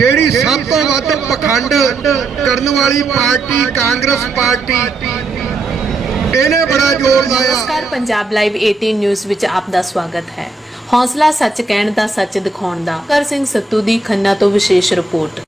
ਜਿਹੜੀ ਸਭ ਤੋਂ ਵੱਧ ਪਖੰਡ ਕਰਨ ਵਾਲੀ ਪਾਰਟੀ, ਕਾਂਗਰਸ ਪਾਰਟੀ, ਇਹਨੇ ਬੜਾ ਜ਼ੋਰ ਲਾਇਆ। ਨਮਸਕਾਰ, ਪੰਜਾਬ ਲਾਈਵ 18 ਨਿਊਜ਼ ਵਿੱਚ ਆਪ ਦਾ ਸਵਾਗਤ ਹੈ। ਹੌਸਲਾ ਸੱਚ ਕਹਿਣ ਦਾ, ਸੱਚ ਦਿਖਾਉਣ ਦਾ। ਕਰ ਸਿੰਘ ਸੱਤੂ ਦੀ ਖੰਨਾ ਤੋਂ ਵਿਸ਼ੇਸ਼ ਰਿਪੋਰਟ।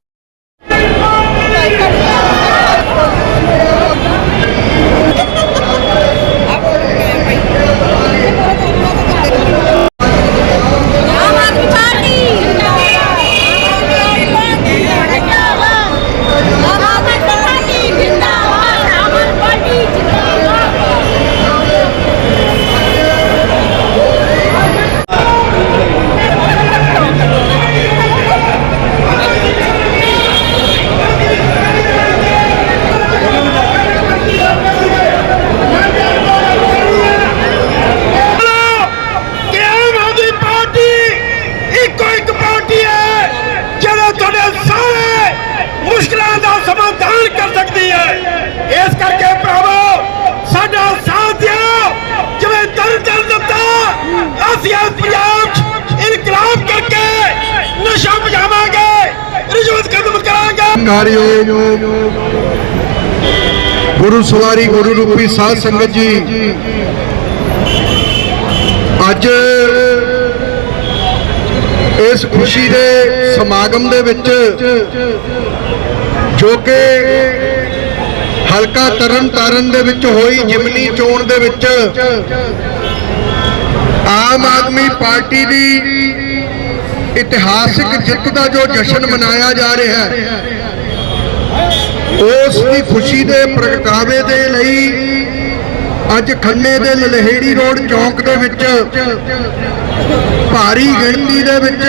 ਕਰਾਂਗੇ ਗੁਰੂ ਸਵਾਰੀ ਗੁਰੂ ਰੂਪੀ ਸਾਧ ਸੰਗਤ ਜੀ। ਅੱਜ ਇਸ ਖੁਸ਼ੀ ਦੇ ਸਮਾਗਮ ਦੇ ਵਿੱਚ ਜੋ ਕਿ ਹਲਕਾ ਤਰਨ ਤਾਰਨ ਦੇ ਵਿੱਚ ਹੋਈ ਜਿਮਨੀ ਚੋਣ ਦੇ ਵਿੱਚ ਆਮ ਆਦਮੀ ਪਾਰਟੀ ਦੀ ਇਤਿਹਾਸਿਕ ਜਿੱਤ ਦਾ ਜੋ ਜਸ਼ਨ ਮਨਾਇਆ ਜਾ ਰਿਹਾ ਹੈ ਉਸ ਦੀ ਖੁਸ਼ੀ ਦੇ ਪ੍ਰਗਟਾਵੇ ਦੇ ਲਈ ਅੱਜ ਖੰਨੇ ਦੇ ਲਲਹੇੜੀ ਰੋਡ ਚੌਂਕ ਦੇ ਵਿੱਚ ਭਾਰੀ ਗਿਣਤੀ ਦੇ ਵਿੱਚ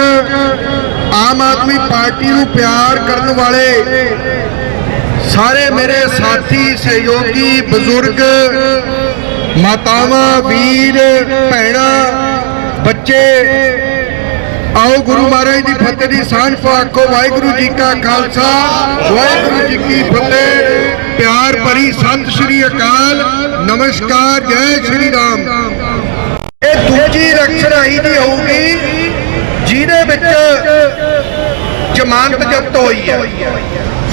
ਆਮ ਆਦਮੀ ਪਾਰਟੀ ਨੂੰ ਪਿਆਰ ਕਰਨ ਵਾਲੇ ਸਾਰੇ ਮੇਰੇ ਸਾਥੀ, ਸਹਿਯੋਗੀ, ਬਜ਼ੁਰਗ, ਮਾਤਾਵਾਂ, ਵੀਰ, ਭੈਣਾਂ, ਬੱਚੇ ਆਓ ਗੁਰੂ ਮਹਾਰਾਜ ਦੀ ਫਤਿਹ ਦੀ ਸਾਂਝ ਪਾ ਆਖੋ ਵਾਹਿਗੁਰੂ ਜੀ ਕਾ ਖਾਲਸਾ, ਵਾਹਿਗੁਰੂ ਜੀ ਕੀ ਫਤਿਹ। ਪਿਆਰ ਭਰੀ ਸਤਿ ਸ੍ਰੀ ਅਕਾਲ। ਨਮਸਕਾਰ, ਜੈ ਸ੍ਰੀ ਰਾਮ। ਇਹ ਦੂਜੀ ਇਲੈਕਸ਼ਨ ਦੀ ਹੋਊਗੀ, ਜਿਹਦੇ ਵਿੱਚ ਜ਼ਮਾਨਤ ਜ਼ਬਤ ਹੋਈ ਹੈ।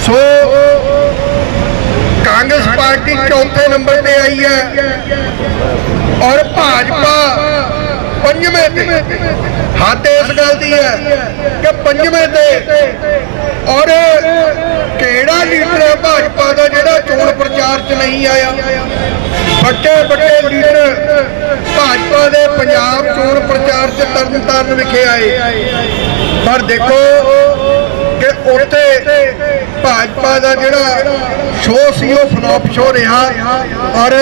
ਸੋ ਕਾਂਗਰਸ ਪਾਰਟੀ ਚੌਥੇ ਨੰਬਰ ਤੇ ਆਈ ਹੈ ਔਰ ਭਾਜਪਾ ਪੰਜਵੇਂ ਤੇ। ਹੱਦ ਇਸ ਗੱਲ ਦੀ ਹੈ ਕਿ ਪੰਜਵੇਂ ਤੇ। ਔਰ ਕਿਹੜਾ ਲੀਡਰ ਹੈ ਭਾਜਪਾ ਦਾ ਜਿਹੜਾ ਚੋਣ ਪ੍ਰਚਾਰ 'ਚ ਨਹੀਂ ਆਇਆ? ਵੱਡੇ ਵੱਡੇ ਲੀਡਰ ਭਾਜਪਾ ਦੇ ਪੰਜਾਬ ਚੋਣ ਪ੍ਰਚਾਰ 'ਚ ਤਰਨ ਤਾਰਨ ਵਿਖੇ ਆਏ। ਪਰ ਦੇਖੋ ਕਿ ਉੱਥੇ ਭਾਜਪਾ ਦਾ ਜਿਹੜਾ ਸ਼ੋਅ ਸੀ, ਉਹ ਫਲॉप ਸ਼ੋਅ ਰਿਹਾ। ਔਰ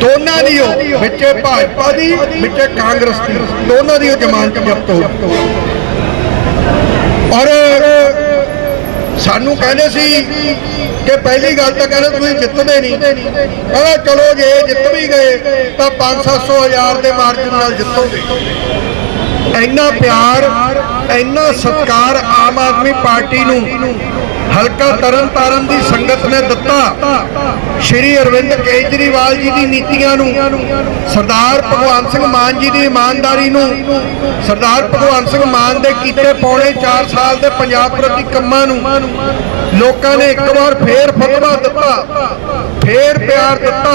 ਦੋਨਾਂ ਦੀ ਉਹ, ਵਿੱਚ ਭਾਜਪਾ ਦੀ, ਵਿੱਚ ਕਾਂਗਰਸ ਦੀ, ਦੋਨਾਂ ਦੀ ਉਹ ਜ਼ਮਾਨਤ ਜ਼ਬਤ ਹੋ ਔਰ ਸਾਨੂੰ ਕਹਿੰਦੇ ਸੀ ਕਿ ਪਹਿਲੀ ਗੱਲ ਤਾਂ ਕਹਿੰਦੇ ਤੁਸੀਂ ਜਿੱਤਦੇ ਨਹੀਂ। ਕਹਿੰਦਾ ਚਲੋ ਜੇ ਜਿੱਤ ਵੀ ਗਏ, ਤਾਂ 5-700 ਹਜ਼ਾਰ ਦੇ ਮਾਰਜਨ ਨਾਲ ਜਿੱਤੋਗੇ। ਇੰਨਾ ਪਿਆਰ, ਇੰਨਾ ਸਤਿਕਾਰ ਆਮ ਆਦਮੀ ਪਾਰਟੀ ਨੂੰ ਹਲਕਾ ਤਰਨ ਤਾਰਨ ਦੀ ਸੰਗਤ ਨੇ ਦਿੱਤਾ। ਸ਼੍ਰੀ ਅਰਵਿੰਦ ਕੇਜਰੀਵਾਲ ਜੀ ਦੀ ਨੀਤੀਆਂ ਨੂੰ, ਸਰਦਾਰ ਭਗਵੰਤ ਸਿੰਘ ਮਾਨ ਜੀ ਦੀ ਇਮਾਨਦਾਰੀ ਨੂੰ, ਸਰਦਾਰ ਭਗਵੰਤ ਸਿੰਘ ਮਾਨ ਦੇ ਕੀਤੇ ਪੌਣੇ 4 ਸਾਲ ਦੇ ਪੰਜਾਬ ਪ੍ਰਤੀ ਕੰਮਾਂ ਨੂੰ ਲੋਕਾਂ ਨੇ ਇੱਕ ਵਾਰ ਫੇਰ ਫਤਵਾ ਦਿੱਤਾ। ਫੇਰ ਪਿਆਰ ਦਿੱਤਾ।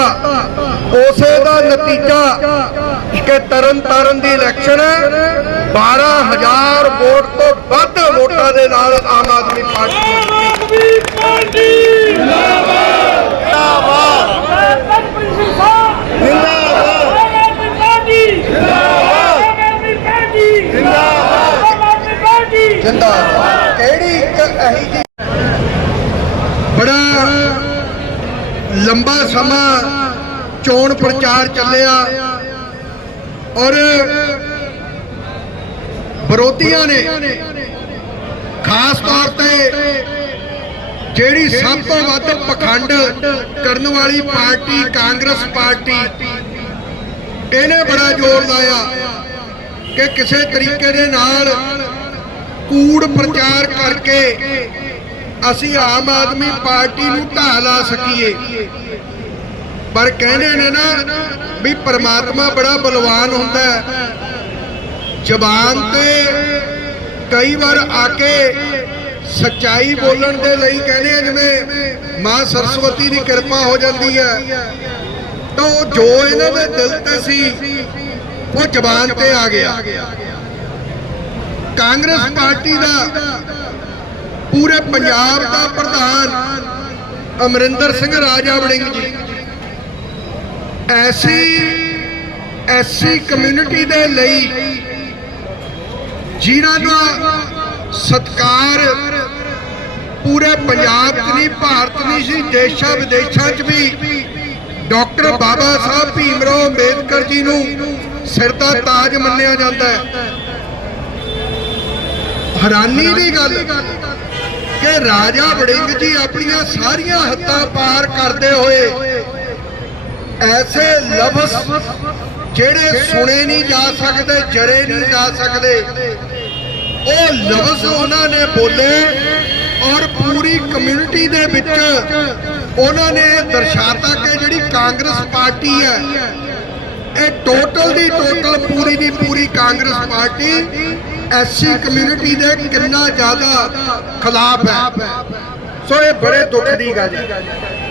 ਉਸੇ ਦਾ ਨਤੀਜਾ ਕਿ ਤਰਨ ਤਾਰਨ ਦੀ ਇਲੈਕਸ਼ਨ 12000 ਵੋਟ ਤੋਂ ਵੱਧ ਵੋਟਾਂ ਦੇ ਨਾਲ ਆਮ ਆਦਮੀ ਪਾਰਟੀ ਨੂੰ ਜਿੱਤੀ। ਜਿੰਦਾਬਾਦ। ਕਿਹੜੀ ਇੱਕ ਅਹੀ ਜੀ ਬੜਾ ਲੰਬਾ ਸਮਾਂ ਚੋਣ ਪ੍ਰਚਾਰ ਚੱਲਿਆ ਔਰ ਵਿਰੋਧੀਆਂ ਨੇ ਖਾਸ ਤੌਰ ਤੇ ਜਿਹੜੀ ਸਭ ਤੋਂ ਵੱਧ ਪਖੰਡ ਕਰਨ ਵਾਲੀ ਪਾਰਟੀ, ਕਾਂਗਰਸ ਪਾਰਟੀ, ਇਹਨੇ ਬੜਾ ਜ਼ੋਰ ਲਾਇਆ ਕਿ ਕਿਸੇ ਤਰੀਕੇ ਦੇ ਨਾਲ ਕੂੜ ਪ੍ਰਚਾਰ ਕਰਕੇ ਅਸੀਂ ਆਮ ਆਦਮੀ ਪਾਰਟੀ ਨੂੰ ਢਾਹ ਲਾ ਸਕੀਏ। ਪਰ ਕਹਿੰਦੇ ਨੇ ਨਾ ਵੀ ਪਰਮਾਤਮਾ ਬੜਾ ਬਲਵਾਨ ਹੁੰਦਾ ਹੈ। ਜ਼ਬਾਨ ਤੇ ਕਈ ਵਾਰ ਆ ਕੇ ਸੱਚਾਈ ਬੋਲਣ ਦੇ ਲਈ ਕਹਿੰਦੇ ਆ ਜਿਵੇਂ ਮਾਂ ਸਰਸਵਤੀ ਦੀ ਕਿਰਪਾ ਹੋ ਜਾਂਦੀ ਹੈ। ਤਾਂ ਉਹ ਜੋ ਇਹਨਾਂ ਦੇ ਦਿਲ ਤੇ ਸੀ, ਉਹ ਜ਼ਬਾਨ ਤੇ ਆ ਗਿਆ। ਕਾਂਗਰਸ ਪਾਰਟੀ ਦਾ ਪੂਰੇ ਪੰਜਾਬ ਦਾ ਪ੍ਰਧਾਨ ਅਮਰਿੰਦਰ ਸਿੰਘ ਰਾਜਾ ਵੜਿੰਗ ਜੀ। ਐਸੀ ਐਸੀ ਕਮਿਊਨਿਟੀ ਦੇ ਲਈ ਜਿਨ੍ਹਾਂ ਦਾ ਸਤਕਾਰ ਪੂਰੇ ਪੰਜਾਬ 'ਚ ਨਹੀਂ, ਭਾਰਤ ਨਹੀਂ ਸੀ, ਦੇਸ਼ਾਂ ਵਿਦੇਸ਼ਾਂ 'ਚ ਵੀ ਡਾਕਟਰ ਬਾਬਾ ਸਾਹਿਬ ਭੀਮਰਾਓ ਅੰਬੇਦਕਰ ਜੀ ਨੂੰ ਸਿਰ ਦਾ ਤਾਜ ਮੰਨਿਆ ਜਾਂਦਾ ਹੈ। ਹੈਰਾਨੀ ਦੀ ਗੱਲ। ਕਿ ਰਾਜਾ ਵੜਿੰਗ ਜੀ ਆਪਣੀਆਂ ਸਾਰੀਆਂ ਹੱਦਾਂ ਪਾਰ ਕਰਦੇ ਹੋਏ ਐਸੇ ਲਫ਼ਜ਼ ਜਿਹੜੇ ਸੁਣੇ ਨਹੀਂ ਜਾ ਸਕਦੇ, ਜਰੇ ਨਹੀਂ ਜਾ ਸਕਦੇ, ਉਹ ਲਫ਼ਜ਼ ਉਹਨਾਂ ਨੇ ਬੋਲੇ ਔਰ ਪੂਰੀ ਕਮਿਊਨਿਟੀ ਦੇ ਵਿੱਚ ਉਹਨਾਂ ਨੇ ਇਹ ਦਰਸਾਤਾ ਕਿ ਜਿਹੜੀ ਕਾਂਗਰਸ ਪਾਰਟੀ ਹੈ, ਇਹ ਟੋਟਲ ਦੀ ਟੋਟਲ ਪੂਰੀ ਦੀ ਪੂਰੀ ਕਾਂਗਰਸ ਪਾਰਟੀ ਐਸਸੀ ਕਮਿਊਨਿਟੀ ਦੇ ਕਿੰਨਾ ਜ਼ਿਆਦਾ ਖਿਲਾਫ ਹੈ। ਸੋ ਇਹ ਬੜੇ ਦੁੱਖ ਦੀ ਗੱਲ ਹੈ।